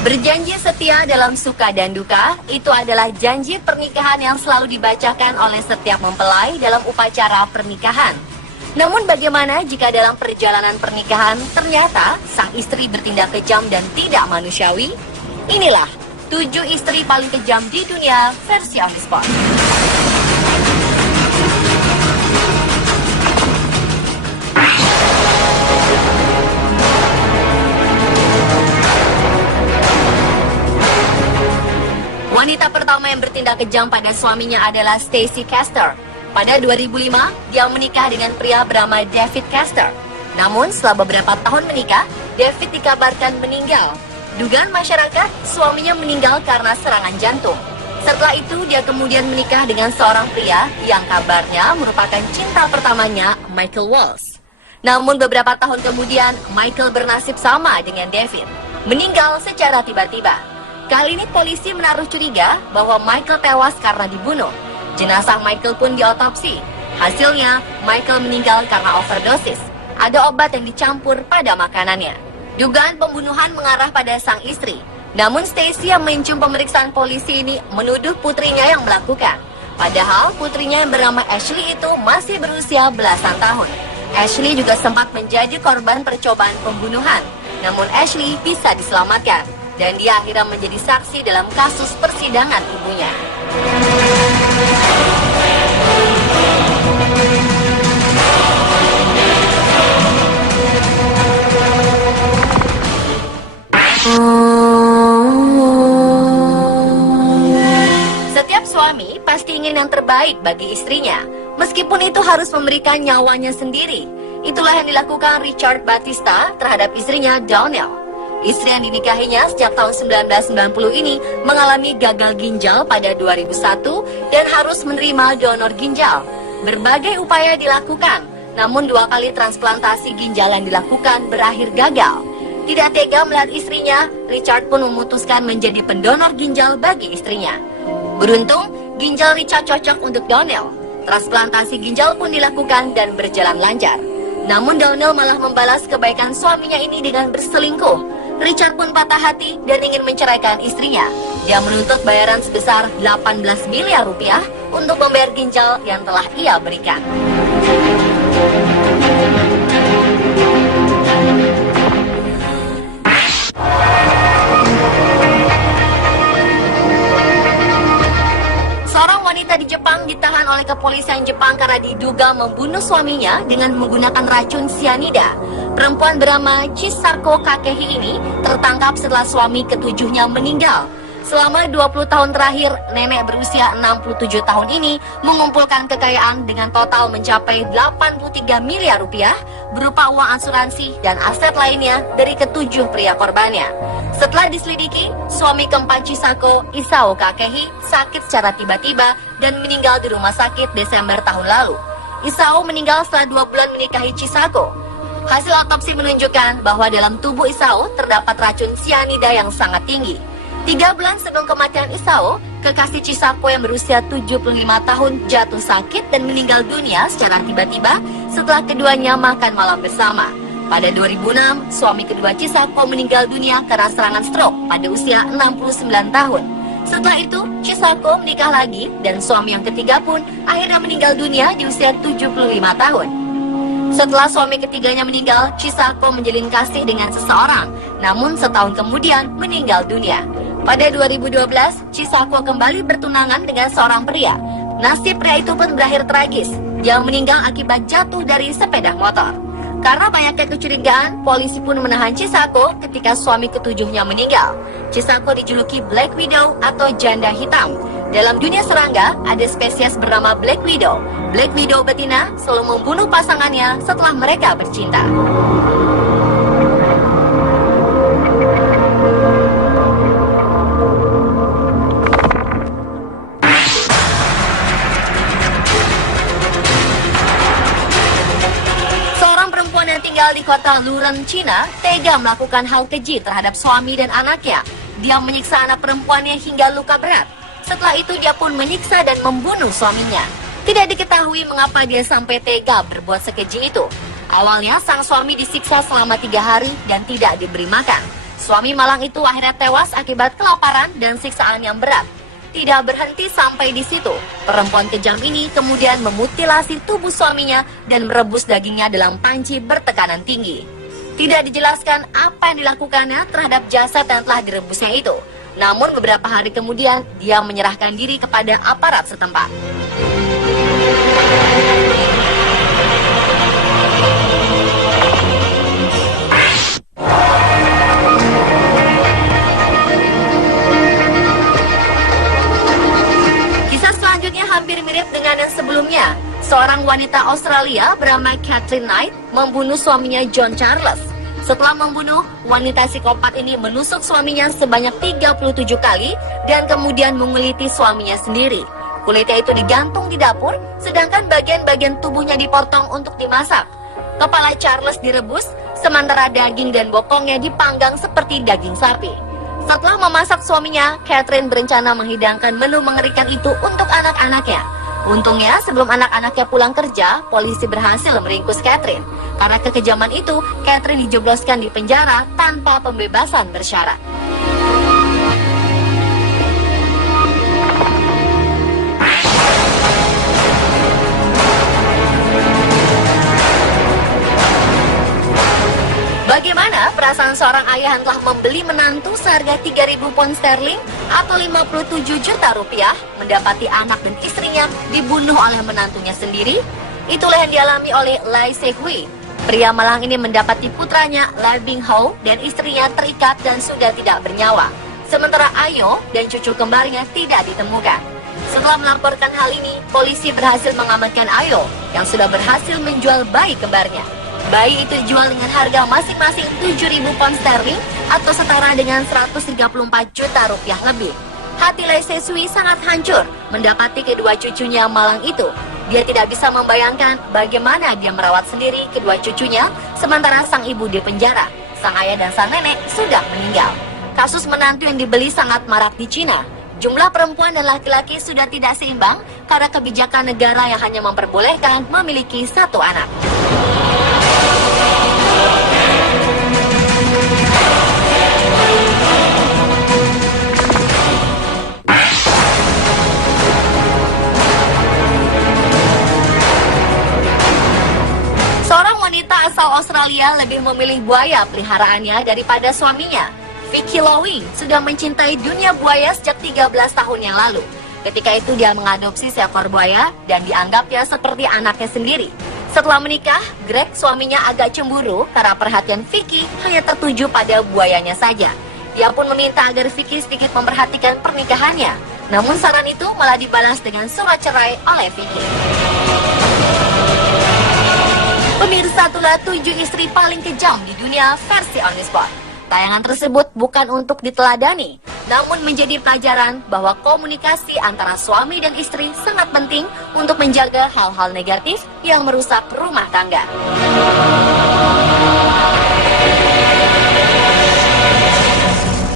Berjanji setia dalam suka dan duka, itu adalah janji pernikahan yang selalu dibacakan oleh setiap mempelai dalam upacara pernikahan. Namun bagaimana jika dalam perjalanan pernikahan ternyata sang istri bertindak kejam dan tidak manusiawi? Inilah 7 istri paling kejam di dunia versi On The Spot. Wanita pertama yang bertindak kejam pada suaminya adalah Stacey Caster. Pada 2005, dia menikah dengan pria bernama David Caster. Namun, setelah beberapa tahun menikah, David dikabarkan meninggal. Dugaan masyarakat, suaminya meninggal karena serangan jantung. Setelah itu, dia kemudian menikah dengan seorang pria yang kabarnya merupakan cinta pertamanya, Michael Walsh. Namun, beberapa tahun kemudian, Michael bernasib sama dengan David, meninggal secara tiba-tiba. Kali ini polisi menaruh curiga bahwa Michael tewas karena dibunuh. Jenazah Michael pun diotopsi. Hasilnya, Michael meninggal karena overdosis. Ada obat yang dicampur pada makanannya. Dugaan pembunuhan mengarah pada sang istri. Namun Stacey yang mencium pemeriksaan polisi ini menuduh putrinya yang melakukan. Padahal putrinya yang bernama Ashley itu masih berusia belasan tahun. Ashley juga sempat menjadi korban percobaan pembunuhan. Namun Ashley bisa diselamatkan. Dan dia akhirnya menjadi saksi dalam kasus persidangan ibunya. Setiap suami pasti ingin yang terbaik bagi istrinya, meskipun itu harus memberikan nyawanya sendiri. Itulah yang dilakukan Richard Batista terhadap istrinya Donnell. Istri yang dinikahinya sejak tahun 1990 ini mengalami gagal ginjal pada 2001 dan harus menerima donor ginjal. Berbagai upaya dilakukan, namun 2 kali transplantasi ginjal yang dilakukan berakhir gagal. Tidak tega melihat istrinya, Richard pun memutuskan menjadi pendonor ginjal bagi istrinya. Beruntung, ginjal Richard cocok untuk Donnell. Transplantasi ginjal pun dilakukan dan berjalan lancar. Namun Donnell malah membalas kebaikan suaminya ini dengan berselingkuh. Richard pun patah hati dan ingin menceraikan istrinya. Dia menuntut bayaran sebesar 18 miliar rupiah untuk membayar ginjal yang telah ia berikan. Seorang wanita di Jepang ditahan oleh kepolisian Jepang karena diduga membunuh suaminya dengan menggunakan racun sianida. Perempuan bernama Chisako Kakehi ini tertangkap setelah suami ketujuhnya meninggal. Selama 20 tahun terakhir, nenek berusia 67 tahun ini mengumpulkan kekayaan dengan total mencapai 83 miliar rupiah berupa uang asuransi dan aset lainnya dari ketujuh pria korbannya. Setelah diselidiki, suami keempat Chisako, Isao Kakehi, sakit secara tiba-tiba dan meninggal di rumah sakit Desember tahun lalu. Isao meninggal setelah 2 bulan menikahi Chisako. Hasil otopsi menunjukkan bahwa dalam tubuh Isao terdapat racun sianida yang sangat tinggi. 3 bulan sebelum kematian Isao, kekasih Chisako yang berusia 75 tahun jatuh sakit dan meninggal dunia secara tiba-tiba setelah keduanya makan malam bersama. Pada 2006, suami kedua Chisako meninggal dunia karena serangan stroke pada usia 69 tahun. Setelah itu, Chisako menikah lagi dan suami yang ketiga pun akhirnya meninggal dunia di usia 75 tahun. Setelah suami ketiganya meninggal, Chisako menjalin kasih dengan seseorang, namun setahun kemudian meninggal dunia. Pada 2012, Chisako kembali bertunangan dengan seorang pria. Nasib pria itu pun berakhir tragis. Dia meninggal akibat jatuh dari sepeda motor. Karena banyaknya kecurigaan, polisi pun menahan Chisako ketika suami ketujuhnya meninggal. Chisako dijuluki Black Widow atau janda hitam. Dalam dunia serangga, ada spesies bernama Black Widow. Black Widow betina selalu membunuh pasangannya setelah mereka bercinta. Di kota Luren, Cina, tega melakukan hal keji terhadap suami dan anaknya. Dia menyiksa anak perempuannya hingga luka berat. Setelah itu dia pun menyiksa dan membunuh suaminya. Tidak diketahui mengapa dia sampai tega berbuat sekeji itu. Awalnya sang suami disiksa selama 3 hari dan tidak diberi makan. Suami malang itu akhirnya tewas akibat kelaparan dan siksaan yang berat. Tidak berhenti sampai di situ, perempuan kejam ini kemudian memutilasi tubuh suaminya dan merebus dagingnya dalam panci bertekanan tinggi. Tidak dijelaskan apa yang dilakukannya terhadap jasad yang telah direbusnya itu. Namun beberapa hari kemudian, dia menyerahkan diri kepada aparat setempat. Hampir mirip dengan yang sebelumnya. Seorang wanita Australia bernama Catherine Knight membunuh suaminya John Charles. Setelah membunuh, wanita psikopat ini menusuk suaminya sebanyak 37 kali dan kemudian menguliti suaminya sendiri. Kulitnya itu digantung di dapur, sedangkan bagian-bagian tubuhnya dipotong untuk dimasak. Kepala Charles direbus, sementara daging dan bokongnya dipanggang seperti daging sapi. Setelah memasak suaminya, Catherine berencana menghidangkan menu mengerikan itu untuk anak-anaknya. Untungnya, sebelum anak-anaknya pulang kerja, polisi berhasil meringkus Catherine. Karena kekejaman itu, Catherine dijebloskan di penjara tanpa pembebasan bersyarat. Bagaimana perasaan seorang ayah yang telah membeli menantu seharga 3.000 pound sterling atau 57 juta rupiah mendapati anak dan istrinya dibunuh oleh menantunya sendiri? Itulah yang dialami oleh Lai Se-hui. Pria malang ini mendapati putranya Lai Bing-ho dan istrinya terikat dan sudah tidak bernyawa. Sementara Ayo dan cucu kembarnya tidak ditemukan. Setelah melaporkan hal ini, polisi berhasil mengamankan Ayo yang sudah berhasil menjual bayi kembarnya. Bayi itu dijual dengan harga masing-masing 7.000 pound sterling atau setara dengan 134 juta rupiah lebih. Hati Lai Se-hui sangat hancur mendapati kedua cucunya malang itu. Dia tidak bisa membayangkan bagaimana dia merawat sendiri kedua cucunya sementara sang ibu di penjara. Sang ayah dan sang nenek sudah meninggal. Kasus menantu yang dibeli sangat marak di Cina. Jumlah perempuan dan laki-laki sudah tidak seimbang karena kebijakan negara yang hanya memperbolehkan memiliki satu anak. Seorang wanita asal Australia lebih memilih buaya peliharaannya daripada suaminya. Vicky Lowy sudah mencintai dunia buaya sejak 13 tahun yang lalu. Ketika itu dia mengadopsi seekor buaya dan dianggapnya seperti anaknya sendiri. Setelah menikah, Greg suaminya agak cemburu karena perhatian Vicky hanya tertuju pada buayanya saja. Dia pun meminta agar Vicky sedikit memperhatikan pernikahannya. Namun saran itu malah dibalas dengan surat cerai oleh Vicky. Pemirsa, itulah 7 istri paling kejam di dunia versi Omnisport. Tayangan tersebut bukan untuk diteladani, namun menjadi pelajaran bahwa komunikasi antara suami dan istri sangat penting untuk menjaga hal-hal negatif yang merusak rumah tangga.